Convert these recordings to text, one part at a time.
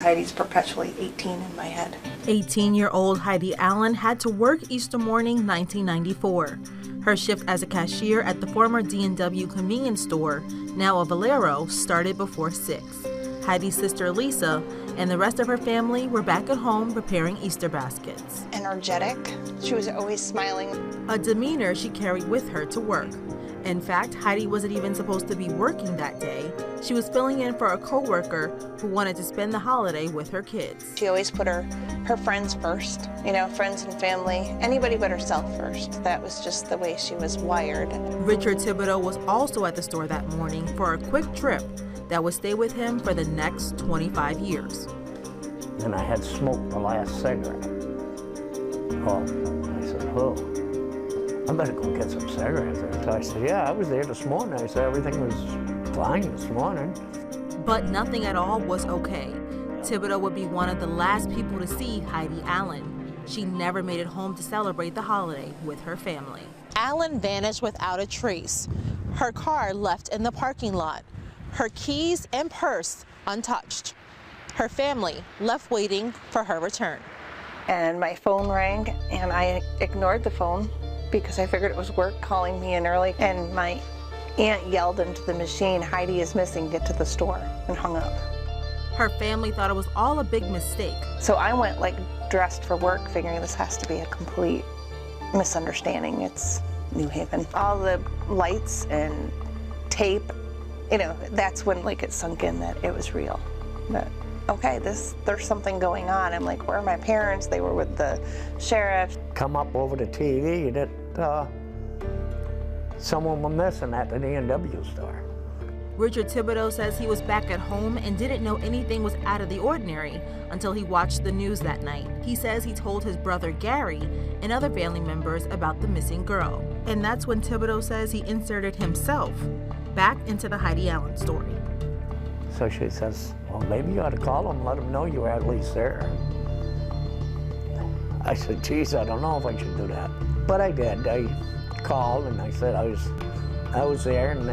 Heidi's perpetually 18 in my head. 18-year-old Heidi Allen had to work Easter morning 1994. Her shift as a cashier at the former D&W convenience store, now a Valero, started before 6. Heidi's sister Lisa and the rest of her family were back at home preparing Easter baskets. Energetic. She was always smiling. A demeanor she carried with her to work. In fact, Heidi wasn't even supposed to be working that day. She was filling in for a coworker who wanted to spend the holiday with her kids. She always put her friends first, friends and family, anybody but herself first. That was just the way she was wired. Richard Thibodeau was also at the store that morning for a quick trip that would stay with him for the next 25 years. And I had smoked the last cigarette. Oh, I said, oh, I better go get some cigarettes. So I said, yeah, I was there this morning. I said, everything was fine this morning. But nothing at all was okay. Thibodeau would be one of the last people to see Heidi Allen. She never made it home to celebrate the holiday with her family. Allen vanished without a trace. Her car left in the parking lot. Her keys and purse untouched. Her family left waiting for her return. And my phone rang, and I ignored the phone because I figured it was work calling me in early. And my aunt yelled into the machine, "Heidi is missing, get to the store," and hung up. Her family thought it was all a big mistake. So I went dressed for work, figuring this has to be a complete misunderstanding. It's New Haven. All the lights and tape, that's when it sunk in that it was real. That, okay, there's something going on. I'm like, where are my parents? They were with the sheriff. Come up over the TV that someone was missing at the D&W store. Richard Thibodeau says he was back at home and didn't know anything was out of the ordinary until he watched the news that night. He says he told his brother Gary and other family members about the missing girl. And that's when Thibodeau says he inserted himself back into the Heidi Allen story. So she says, well, maybe you ought to call them, let them know you were at least there. I said, geez, I don't know if I should do that. But I did. I called and I said I was there, and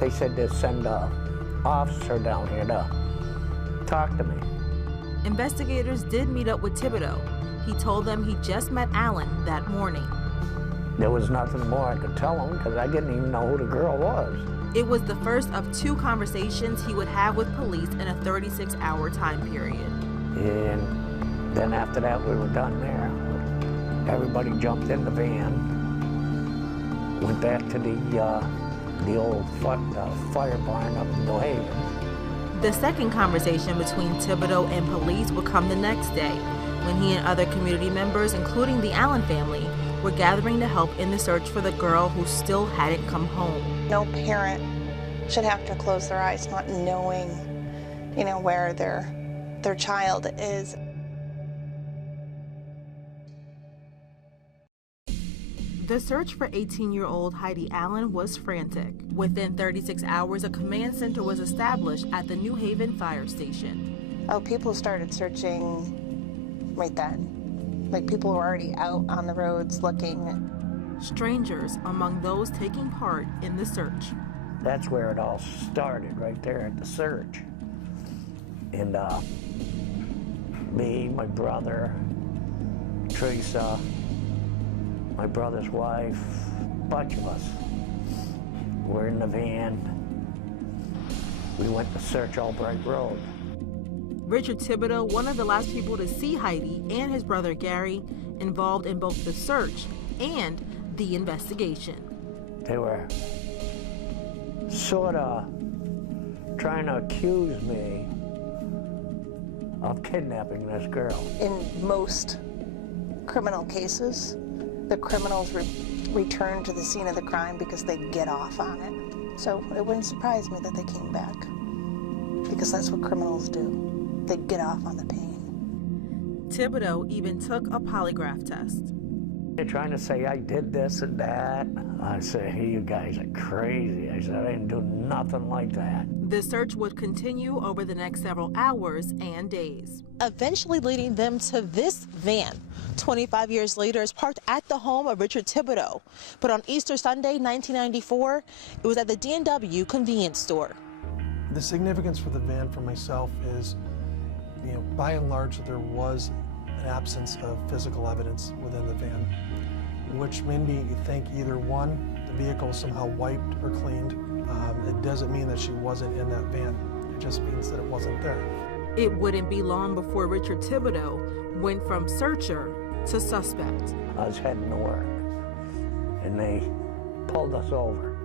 they said to send an officer down here to talk to me. Investigators did meet up with Thibodeau. He told them he just met Allen that morning. There was nothing more I could tell him because I didn't even know who the girl was. It was the first of 2 conversations he would have with police in a 36-hour time period. And then after that, we were done there. Everybody jumped in the van, went back to the old fire barn up in New Haven. The second conversation between Thibodeau and police would come the next day, when he and other community members, including the Allen family, were gathering to help in the search for the girl who still hadn't come home. No parent should have to close their eyes not knowing, where their child is. The search for 18-year-old Heidi Allen was frantic. Within 36 hours, a command center was established at the New Haven fire station. Oh, people started searching right then. People were already out on the roads looking. Strangers among those taking part in the search. That's where it all started, right there at the search. And me, my brother, Teresa, my brother's wife, a bunch of us were in the van. We went to search Albright Road. Richard Thibodeau, one of the last people to see Heidi, and his brother Gary, involved in both the search and the investigation. They were sort of trying to accuse me of kidnapping this girl. In most criminal cases, the criminals return to the scene of the crime because they get off on it. So it wouldn't surprise me that they came back, because that's what criminals do. They get off on the pain. Thibodeau even took a polygraph test. They're trying to say I did this and that. I said, hey, you guys are crazy. I said, I didn't do nothing like that. The search would continue over the next several hours and days, eventually leading them to this van. 25 years later, it's parked at the home of Richard Thibodeau. But on Easter Sunday, 1994, it was at the D&W convenience store. The significance for the van for myself is, by and large, there was an absence of physical evidence within the van, which made me think either one, the vehicle was somehow wiped or cleaned. It doesn't mean that she wasn't in that van. It just means that it wasn't there. It wouldn't be long before Richard Thibodeau went from searcher to suspect. I was heading to work, and they pulled us over.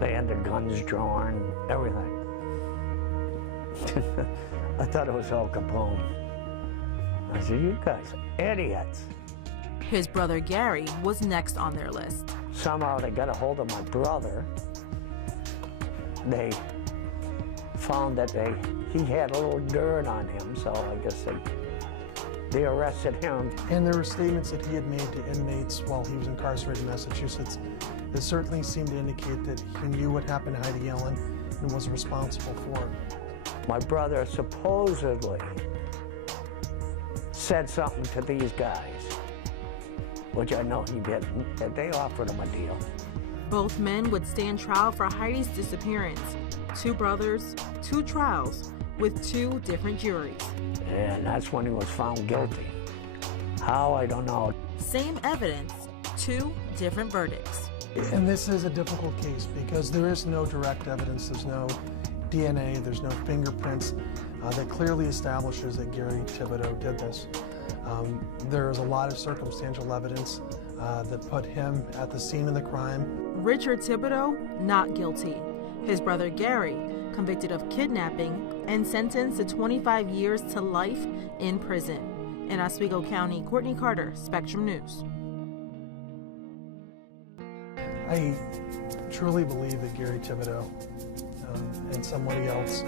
They had their guns drawn, everything. I thought it was Al Capone. I said, you guys are idiots. His brother Gary was next on their list. Somehow they got a hold of my brother. They found that he had a little dirt on him, so I guess they arrested him. And there were statements that he had made to inmates while he was incarcerated in Massachusetts that certainly seemed to indicate that he knew what happened to Heidi Allen and was responsible for it. My brother supposedly said something to these guys, which I know he didn't, that they offered him a deal. Both men would stand trial for Heidi's disappearance. 2 brothers, 2 trials, with 2 different juries. And that's when he was found guilty. How, I don't know. Same evidence, 2 different verdicts. And this is a difficult case because there is no direct evidence, there's no DNA, there's no fingerprints that clearly establishes that Gary Thibodeau did this. There's a lot of circumstantial evidence that put him at the scene of the crime. Richard Thibodeau, not guilty. His brother Gary, convicted of kidnapping and sentenced to 25 years to life in prison. In Oswego County, Courtney Carter, Spectrum News. I truly believe that Gary Thibodeau and somebody else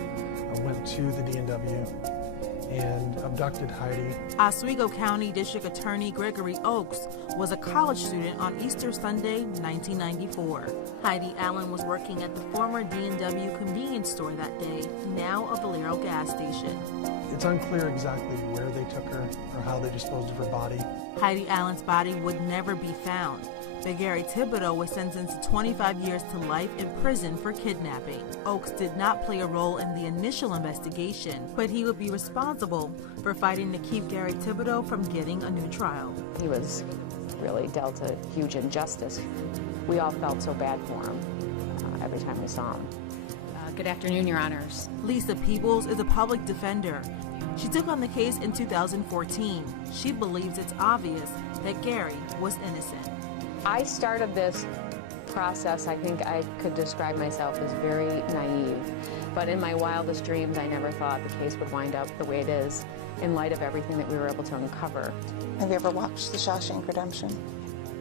went to the DNW and abducted Heidi. Oswego County District Attorney Gregory Oakes was a college student on Easter Sunday, 1994. Heidi Allen was working at the former D&W convenience store that day, now a Valero gas station. It's unclear exactly where they took her or how they disposed of her body. Heidi Allen's body would never be found, but Gary Thibodeau was sentenced to 25 years to life in prison for kidnapping. Oakes did not play a role in the initial investigation, but he would be responsible for fighting to keep Gary Thibodeau from getting a new trial. He was really dealt a huge injustice. We all felt so bad for him every time we saw him. Good afternoon, Your Honors. Lisa Peebles is a public defender. She took on the case in 2014. She believes it's obvious that Gary was innocent. I started this process, I think I could describe myself as very naive. But in my wildest dreams, I never thought the case would wind up the way it is in light of everything that we were able to uncover. Have you ever watched The Shawshank Redemption?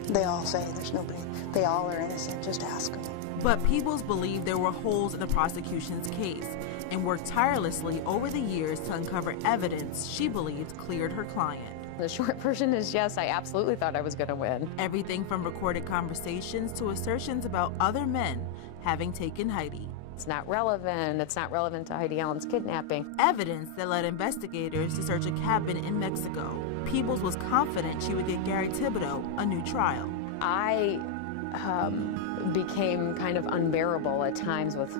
They all say there's nobody, they all are innocent, just ask them. But Peebles believed there were holes in the prosecution's case and worked tirelessly over the years to uncover evidence she believed cleared her client. The short version is yes, I absolutely thought I was going to win. Everything from recorded conversations to assertions about other men having taken Heidi. It's not relevant. It's not relevant to Heidi Allen's kidnapping. Evidence that led investigators to search a cabin in Mexico. Peebles was confident she would get Gary Thibodeau a new trial. I became kind of unbearable at times with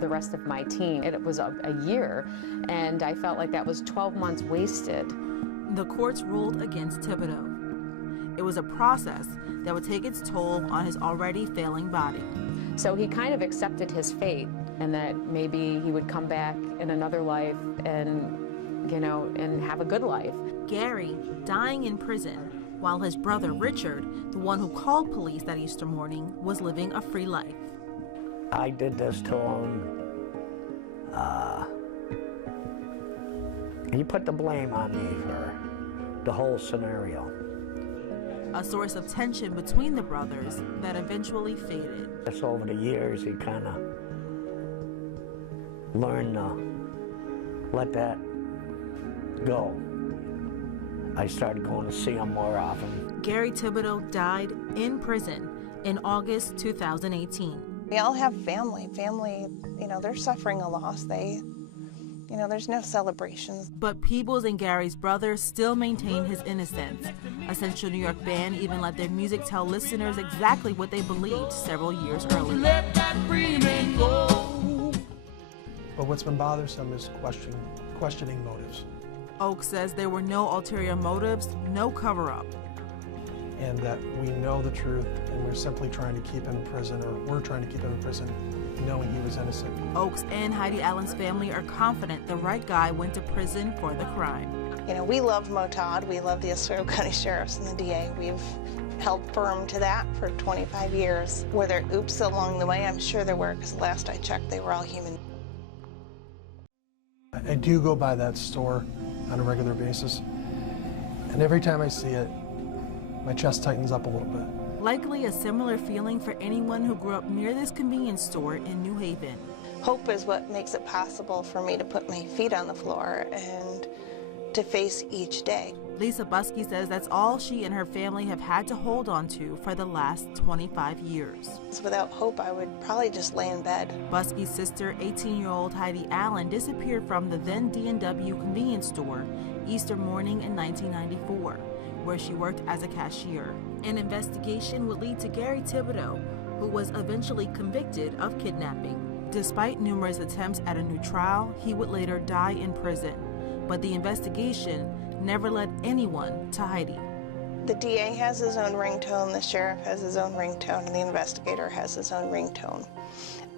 the rest of my team. It was a year, and I felt like that was 12 months wasted. The courts ruled against Thibodeau. It was a process that would take its toll on his already failing body. So he kind of accepted his fate, and that maybe he would come back in another life and, and have a good life. Gary dying in prison, while his brother Richard, the one who called police that Easter morning, was living a free life. I did this to him. He put the blame on me for the whole scenario. A source of tension between the brothers that eventually faded. Just over the years, he kind of learned to let that go. I started going to see him more often. Gary Thibodeau died in prison in August 2018. We all have family. Family, they're suffering a loss. There's no celebrations. But Peebles and Gary's brother still maintain his innocence. A Central New York band even let their music tell listeners exactly what they believed several years earlier. But what's been bothersome is questioning motives. Oak says there were no ulterior motives, no cover-up. And that we know the truth, and we're simply trying to keep him in prison, or we're trying to keep him in prison, knowing he was innocent. Oak's and Heidi Allen's family are confident the right guy went to prison for the crime. You know, we love Motad, we love the Oswego County Sheriffs and the DA. We've held firm to that for 25 years. Were there oops along the way? I'm sure there were, because last I checked, they were all human. I do go by that store on a regular basis, and every time I see it, my chest tightens up a little bit. Likely a similar feeling for anyone who grew up near this convenience store in New Haven. Hope is what makes it possible for me to put my feet on the floor and to face each day. Lisa Buskey says that's all she and her family have had to hold on to for the last 25 years. Without hope, I would probably just lay in bed. Buskey's sister, 18-year-old Heidi Allen, disappeared from the then D&W convenience store Easter morning in 1994, where she worked as a cashier. An investigation would lead to Gary Thibodeau, who was eventually convicted of kidnapping. Despite numerous attempts at a new trial, he would later die in prison. But the investigation never led anyone to Heidi. The DA has his own ringtone, the sheriff has his own ringtone, and the investigator has his own ringtone.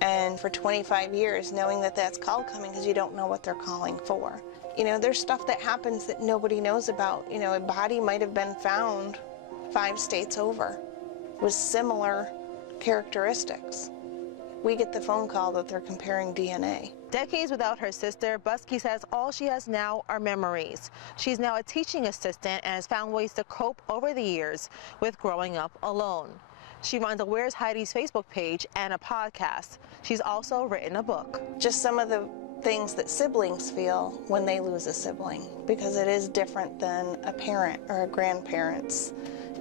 And for 25 years, knowing that that's call coming because you don't know what they're calling for. You know, there's stuff that happens that nobody knows about. You know, a body might have been found 5 states over with similar characteristics. We get the phone call that they're comparing DNA. Decades without her sister, Buskey says all she has now are memories. She's now a teaching assistant and has found ways to cope over the years with growing up alone. She runs a Where's Heidi's Facebook page and a podcast. She's also written a book. Just some of the things that siblings feel when they lose a sibling, because it is different than a parent or a grandparent's.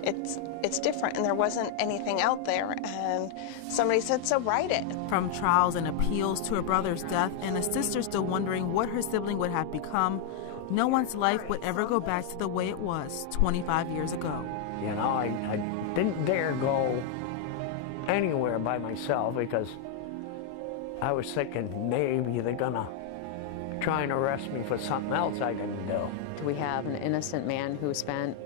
It's different, and there wasn't anything out there, and somebody said, so write it. From trials and appeals to her brother's death and a sister still wondering what her sibling would have become, no one's life would ever go back to the way it was 25 years ago. You know, I didn't dare go anywhere by myself because I was thinking maybe they're gonna try and arrest me for something else I didn't do. We have an innocent man who spent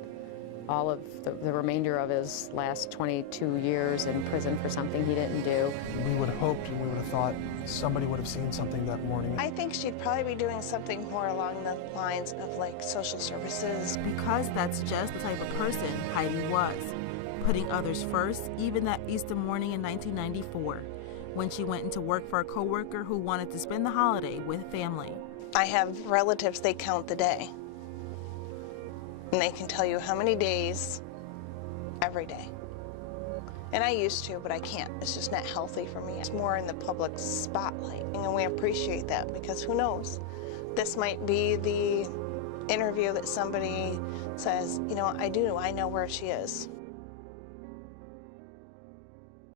all of the remainder of his last 22 years in prison for something he didn't do. We would have hoped and we would have thought somebody would have seen something that morning. I think she'd probably be doing something more along the lines of like social services. Because that's just the type of person Heidi was, putting others first, even that Easter morning in 1994, when she went into work for a coworker who wanted to spend the holiday with family. I have relatives, they count the day. And they can tell you how many days every day. And I used to, but I can't. It's just not healthy for me. It's more in the public spotlight. And we appreciate that because who knows? This might be the interview that somebody says, you know, I know where she is.